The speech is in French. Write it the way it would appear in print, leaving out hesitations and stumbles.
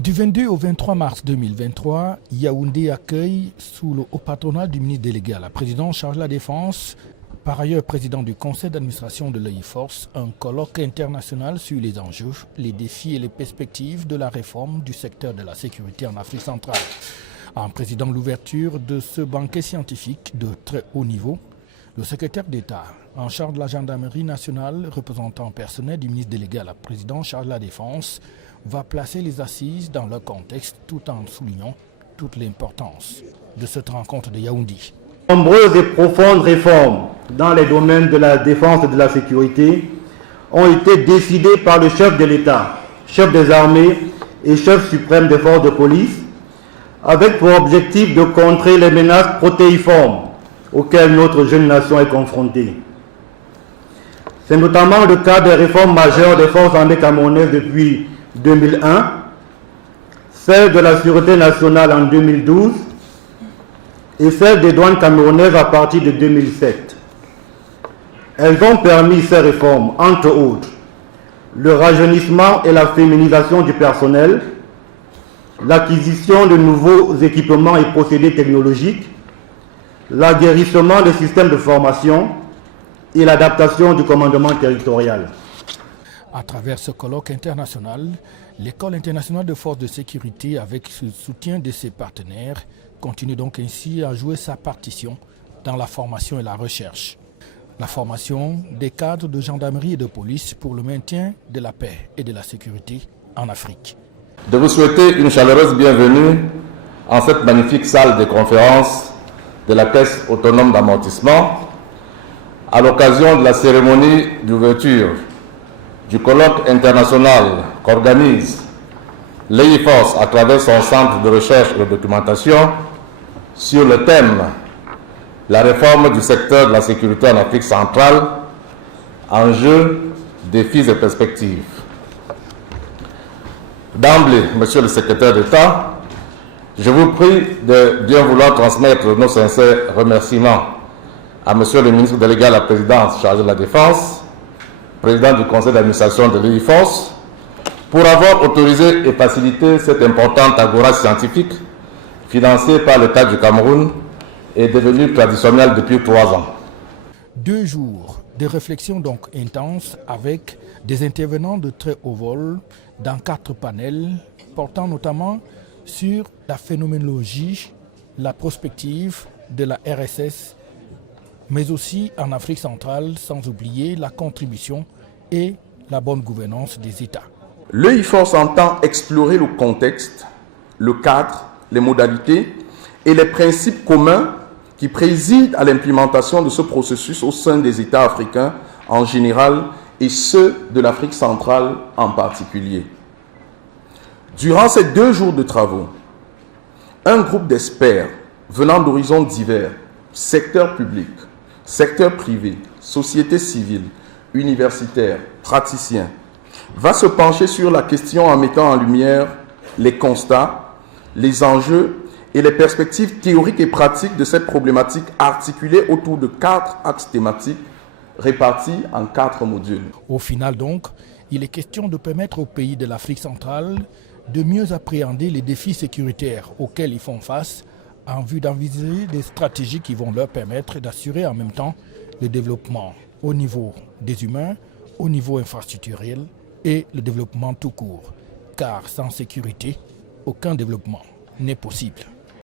Du 22 au 23 mars 2023, Yaoundé accueille, sous le haut patronat du ministre délégué à la présidence chargé de la Défense, par ailleurs président du conseil d'administration de l'EIFORCE, un colloque international sur les enjeux, les défis et les perspectives de la réforme du secteur de la sécurité en Afrique centrale. En présidant l'ouverture de ce banquet scientifique de très haut niveau, le secrétaire d'État en charge de la gendarmerie nationale, représentant personnel du ministre délégué à la présidence chargé de la Défense, va placer les assises dans leur contexte tout en soulignant toute l'importance de cette rencontre de Yaoundé. Nombreuses et profondes réformes dans les domaines de la défense et de la sécurité ont été décidées par le chef de l'État, chef des armées et chef suprême des forces de police, avec pour objectif de contrer les menaces protéiformes auxquelles notre jeune nation est confrontée. C'est notamment le cas des réformes majeures des forces armées camerounaises depuis 2001, celle de la sûreté nationale en 2012 et celle des douanes camerounaises à partir de 2007. Elles ont permis ces réformes, entre autres, le rajeunissement et la féminisation du personnel, l'acquisition de nouveaux équipements et procédés technologiques, l'aguerrissement des systèmes de formation et l'adaptation du commandement territorial. À travers ce colloque international, l'École internationale de forces de sécurité, avec le soutien de ses partenaires, continue donc ainsi à jouer sa partition dans la formation et la recherche. La formation des cadres de gendarmerie et de police pour le maintien de la paix et de la sécurité en Afrique. De vous souhaiter une chaleureuse bienvenue en cette magnifique salle de conférence de la Caisse autonome d'amortissement à l'occasion de la cérémonie d'ouverture du colloque international qu'organise l'EIFORCE à travers son centre de recherche et de documentation sur le thème « La réforme du secteur de la sécurité en Afrique centrale, enjeux, défis et perspectives ». D'emblée, Monsieur le secrétaire d'État, je vous prie de bien vouloir transmettre nos sincères remerciements à Monsieur le ministre délégué à la présidence chargé de la Défense, président du conseil d'administration de l'EIFORCE, pour avoir autorisé et facilité cette importante agora scientifique financée par l'État du Cameroun et devenue traditionnelle depuis 3 ans. 2 jours de réflexion donc intense avec des intervenants de très haut vol dans 4 panels portant notamment sur la phénoménologie, la prospective de la RSS, mais aussi en Afrique centrale, sans oublier la contribution et la bonne gouvernance des États. L'EIFORCE entend explorer le contexte, le cadre, les modalités et les principes communs qui président à l'implémentation de ce processus au sein des États africains en général et ceux de l'Afrique centrale en particulier. Durant ces 2 jours de travaux, un groupe d'experts venant d'horizons divers, secteur public, secteur privé, société civile, universitaires, praticiens, va se pencher sur la question en mettant en lumière les constats, les enjeux et les perspectives théoriques et pratiques de cette problématique articulée autour de 4 axes thématiques répartis en 4 modules. Au final donc, il est question de permettre aux pays de l'Afrique centrale de mieux appréhender les défis sécuritaires auxquels ils font face en vue d'envisager des stratégies qui vont leur permettre d'assurer en même temps le développement au niveau des humains, au niveau infrastructurel et le développement tout court. Car sans sécurité, aucun développement n'est possible.